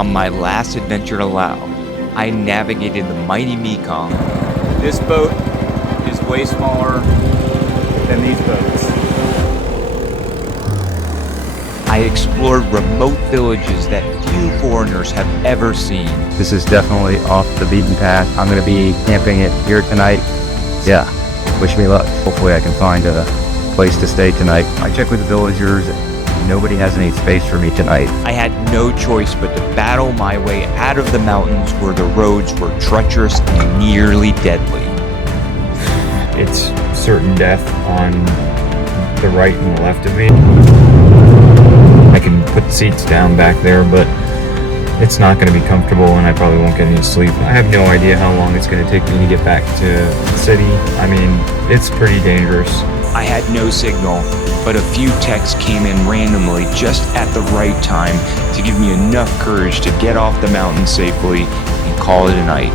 On my last adventure to Laos, I navigated the mighty Mekong. This boat is way smaller than these boats. I explored remote villages that few foreigners have ever seen. This is definitely off the beaten path. I'm going to be camping it here tonight. Yeah, wish me luck. Hopefully I can find a place to stay tonight. I checked with the villagers. Nobody has any space for me tonight. I had no choice but to battle my way out of the mountains where the roads were treacherous and nearly deadly. It's certain death on the right and the left of me. I can put the seats down back there, but it's not going to be comfortable and I probably won't get any sleep. I have no idea how long it's going to take me to get back to the city. I mean, it's pretty dangerous. I had no signal, but a few texts came in randomly just at the right time to give me enough courage to get off the mountain safely and call it a night.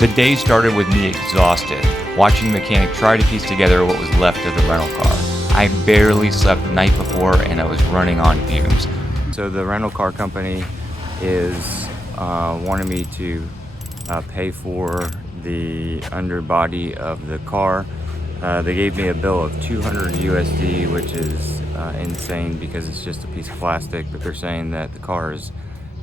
The day started with me exhausted, watching the mechanic try to piece together what was left of the rental car. I barely slept the night before and I was running on fumes. So the rental car company is wanting me to pay for the underbody of the car. They gave me a bill of 200 USD, which is insane because it's just a piece of plastic, but they're saying that the car is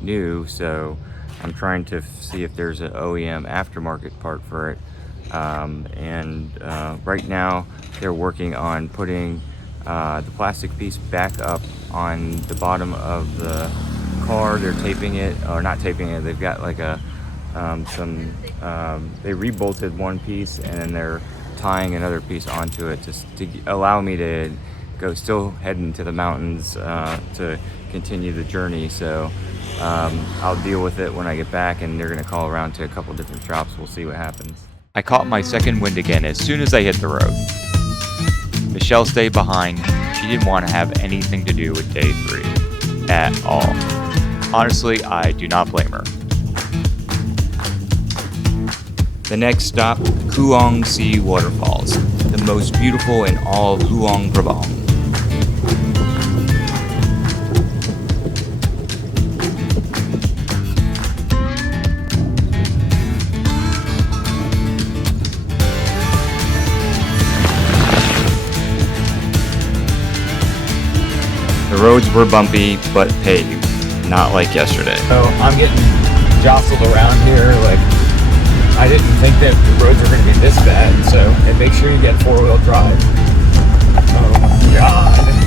new, so I'm trying to see if there's an OEM aftermarket part for it. Right now they're working on putting the plastic piece back up on the bottom of the car. They're taping it, or not taping it, they've got like a they rebolted one piece and then they're tying another piece onto it to allow me to go, still heading to the mountains to continue the journey. So I'll deal with it when I get back, and they're gonna call around to a couple different shops. We'll see what happens. I caught my second wind again as soon as I hit the road. Michelle stayed behind. She didn't want to have anything to do with day 3 at all. Honestly, I do not blame her. The next stop, Kuang Si Waterfalls, the most beautiful in all of Luang Prabang. The roads were bumpy, but paved, not like yesterday. So I'm getting jostled around here. Like, I didn't think that the roads were going to be this bad. So, and make sure you get 4-wheel drive. Oh my God.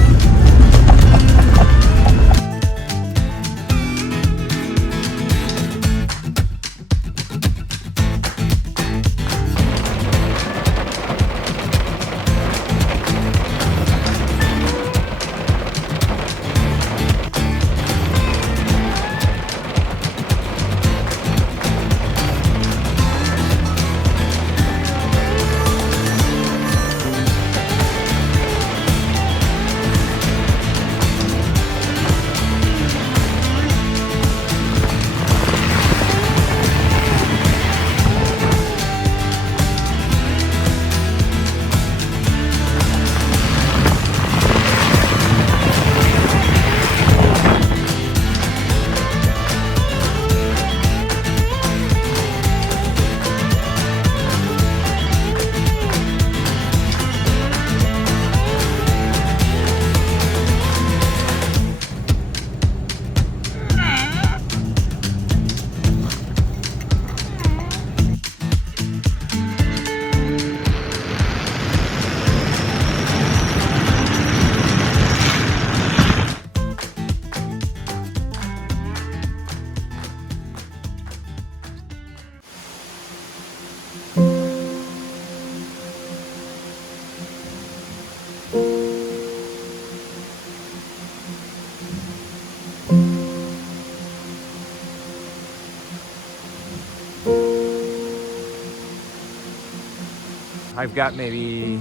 I've got maybe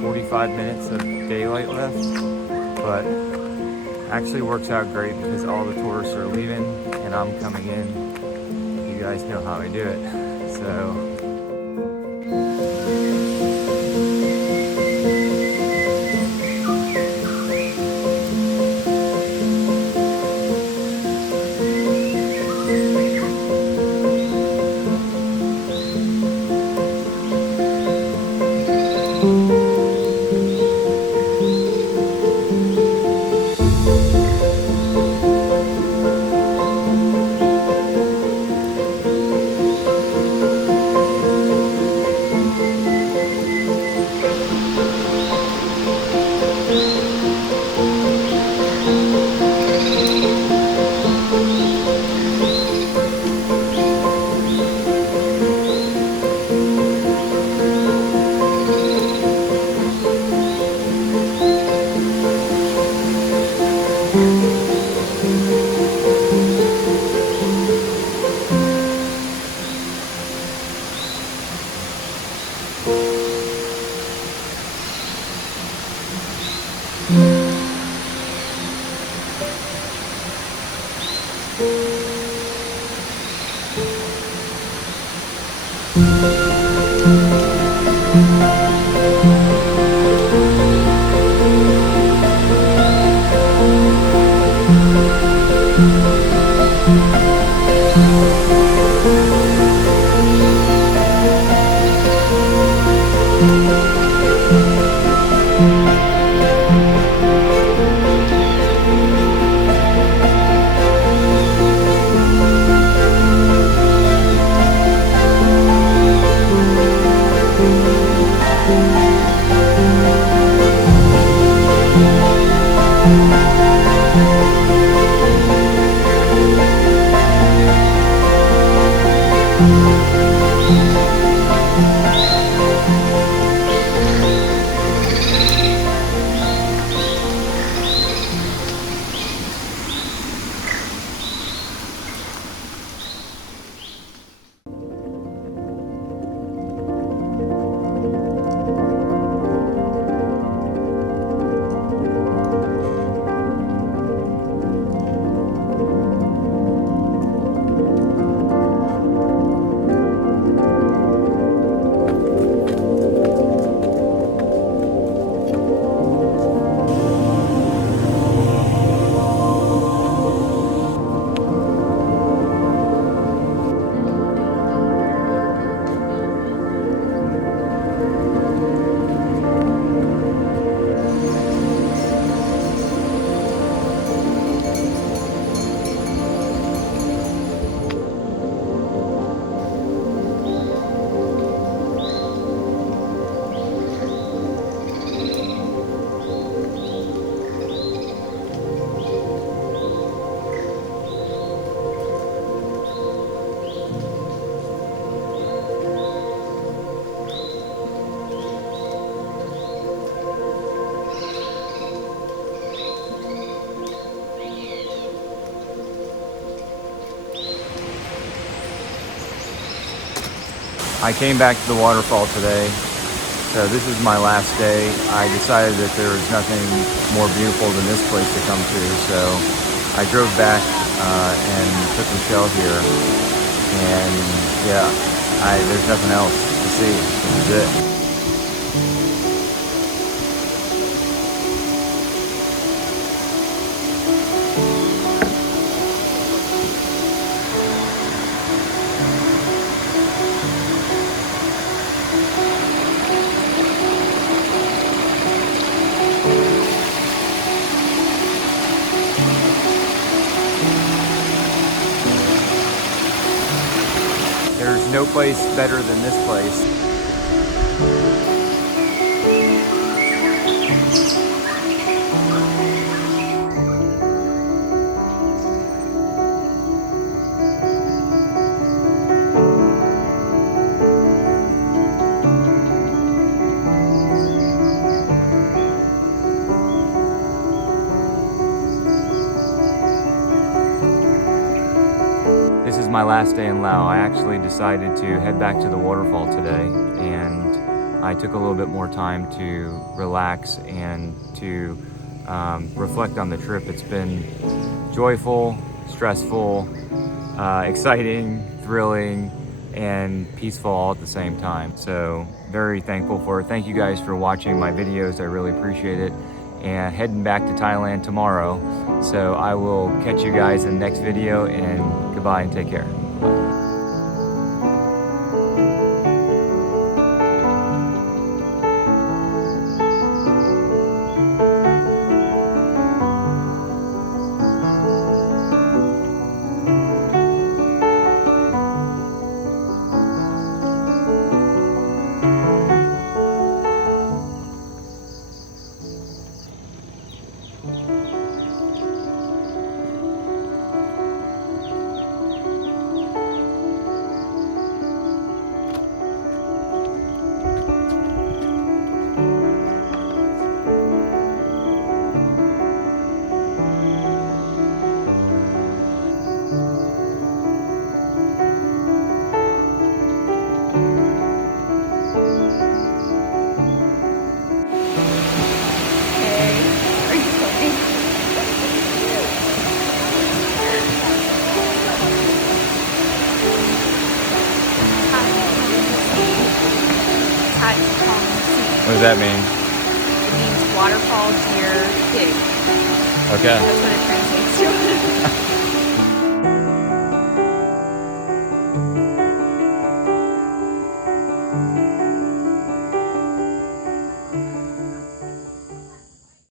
45 minutes of daylight left, but actually works out great because all the tourists are leaving and I'm coming in. You guys know how I do it. So I came back to the waterfall today, so this is my last day. I decided that there was nothing more beautiful than this place to come to, so I drove back and took Michelle here, and yeah, there's nothing else to see. This is it. There's no place better than this place. This is my last day in Laos. I actually decided to head back to the waterfall today, and I took a little bit more time to relax and to reflect on the trip. It's been joyful, stressful, exciting, thrilling, and peaceful all at the same time. So very thankful for it. Thank you guys for watching my videos. I really appreciate it. And heading back to Thailand tomorrow. So I will catch you guys in the next video, and goodbye and take care. What does that mean? It means waterfall, deer, pig. Okay. That's what it translates to.